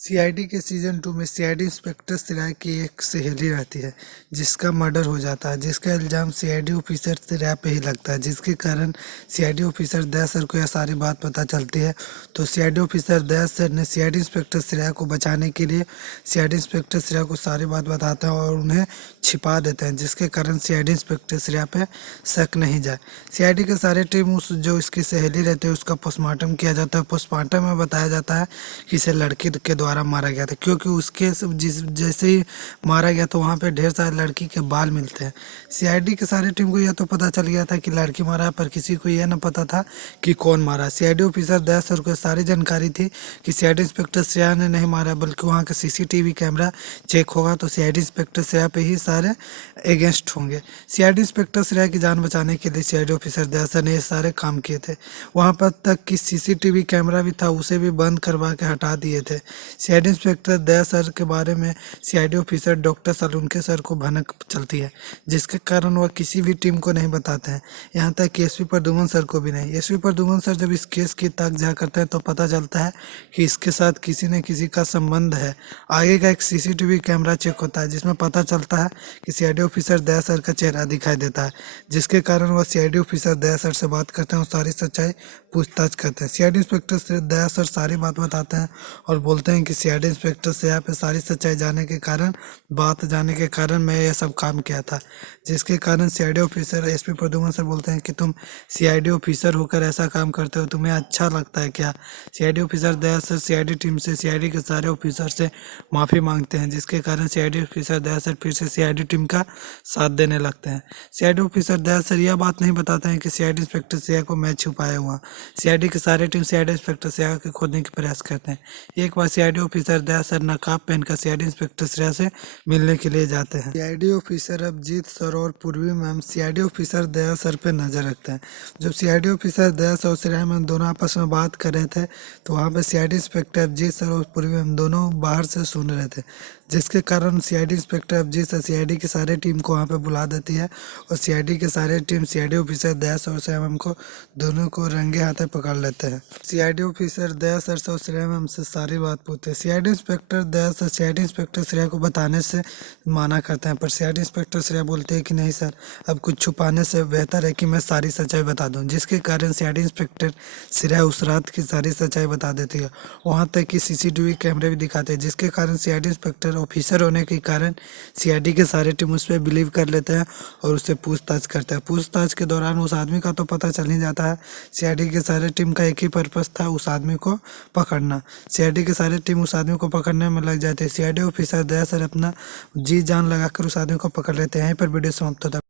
CID के season 2 में CID inspector सिराय की एक सहेली रहती है जिसका मर्डर हो जाता है, जिसका इल्जाम सीआईडी ऑफिसर सिराय पे ही लगता है, जिसके कारण सीआईडी ऑफिसर दया सर को यह सारी बात पता चलती है। तो सीआईडी ऑफिसर दया सर ने सीआईडी इंस्पेक्टर सिराय को बचाने के लिए सीआईडी इंस्पेक्टर सिराय को सारी बात बताते हैं और उन्हें छिपा देते हैं, जिसके कारण सीआईडी इंस्पेक्टर सिराय पे शक नहीं जाए। सीआईडी के सारे टीम उस जो इसकी सहेली रहती है उसका पोस्टमार्टम किया जाता है। पोस्टमार्टम में बताया जाता है कि इसे लड़की के द्वारा मारा गया था, क्योंकि उसके जिस जैसे ही मारा गया तो वहाँ पे ढेर सारे लड़की के बाल मिलते हैं। सीआईडी के सारी टीम को यह तो पता चल गया था कि लड़की मारा है, पर किसी को यह न पता था कि कौन मारा। सीआईडी ऑफिसर दया सर को सारी जानकारी थी कि सीआईडी इंस्पेक्टर श्रेया ने नहीं मारा, बल्कि वहाँ का सीसीटीवी कैमरा चेक होगा तो सीआईडी इंस्पेक्टर श्रेया पे ही सारे अगेंस्ट होंगे। सीआईडी इंस्पेक्टर श्रेया की जान बचाने के लिए सीआईडी ऑफिसर दया सर ने ये सारे काम किए थे। वहाँ पर तक कि सीसीटीवी कैमरा भी था, उसे भी बंद करवा के हटा दिए थे। सीआईडी इंस्पेक्टर दया सर के बारे में सीआईडी ऑफिसर डॉक्टर सलूनके सर को भनक चलती है, जिसके कारण वह किसी भी टीम को नहीं बताते हैं, यहाँ तक कि एसपी प्रद्युम्न सर को भी नहीं। एसपी प्रद्युम्न सर जब इस केस की ताक जा करते हैं तो पता चलता है कि इसके साथ किसी न किसी का संबंध है। आगे का एक सीसीटीवी कैमरा चेक होता है जिसमें पता चलता है कि सीआईडी ऑफिसर दया सर का चेहरा दिखाई देता है, जिसके कारण वह सीआईडी ऑफिसर दया सर से बात करते हैं और सारी सच्चाई पूछताछ करते हैं। सीआईडी इंस्पेक्टर दया सर सारी बात बताते हैं और बोलते हैं कि सीआईडी इंस्पेक्टर से यहाँ पे सारी सच्चाई जाने के कारण मैं ये सब काम किया था, जिसके कारण CID officer SP Pradyuman sir बोलते हैं कि तुम सीआईडी ऑफिसर होकर ऐसा काम करते हो, तुम्हें अच्छा लगता है क्या। सीआईडी ऑफिसर दया सर सीआईडी टीम से सीआईडी के सारे ऑफिसर से माफ़ी मांगते हैं, जिसके कारण सीआईडी ऑफिसर दया सर फिर से सीआईडी टीम का साथ देने लगते हैं। सीआईडी ऑफिसर दया सर यह बात नहीं बताते हैं कि सीआईडी इंस्पेक्टर श्रेया को मैं छुपाया हुआ। सीआईडी के सारे टीम सीआईडी इंस्पेक्टर श्रेया को खोदने के प्रयास करते हैं। एक बार सीआईडी ऑफिसर दया सर नकाब पहनकर सीआईडी इंस्पेक्टर श्रेया से मिलने के लिए जाते हैं। सीआईडी ऑफिसर अभिजीत सर और पूर्वी मैम सीआईडी ऑफिसर दया सर पे नजर रखते हैं। जब सीआईडी ऑफिसर दया सर और श्रेया मैम दोनों आपस में बात कर रहे थे तो वहाँ पे सीआईडी इंस्पेक्टर अभिजीत सर और पूर्वी मैम दोनों बाहर से सुन रहे थे, जिसके कारण CID inspector Abhijeet sir CID की सारी टीम को वहाँ पे बुला देती है और सीआईडी के सारे टीम सीआईडी ऑफिसर दया सर और श्रेया मैम को दोनों को रंगे हाथे पकड़ लेते हैं। सीआईडी ऑफिसर दया सर और श्रेया मैम से सारी बात पूछते हैं। सीआईडी इंस्पेक्टर दया सर सीआईडी इंस्पेक्टर श्रेया को बताने से माना करते हैं, पर सीआईडी इंस्पेक्टर श्रेया बोलते हैं कि नहीं सर, अब कुछ छुपाने से बेहतर है कि मैं सारी सच्चाई बता दूं, जिसके कारण सीआईडी इंस्पेक्टर श्रेया उस रात की सारी सच्चाई बता देती है। वहाँ तक कि सीसीटीवी कैमरे भी दिखाते हैं, जिसके कारण सीआईडी इंस्पेक्टर ऑफिसर होने के कारण सीआईडी के सारे टीम उस पर बिलीव कर लेते हैं और उससे पूछताछ करते हैं। पूछताछ के दौरान उस आदमी का तो पता चल ही जाता है। सीआईडी के सारे टीम का एक ही पर्पस था, उस आदमी को पकड़ना। सीआईडी के सारे टीम उस आदमी को पकड़ने में लग जाते हैं। सीआईडी ऑफिसर दया सर अपना जी जान लगाकर उस आदमी को पकड़ लेते हैं। यहीं पर वीडियो समाप्त होता है।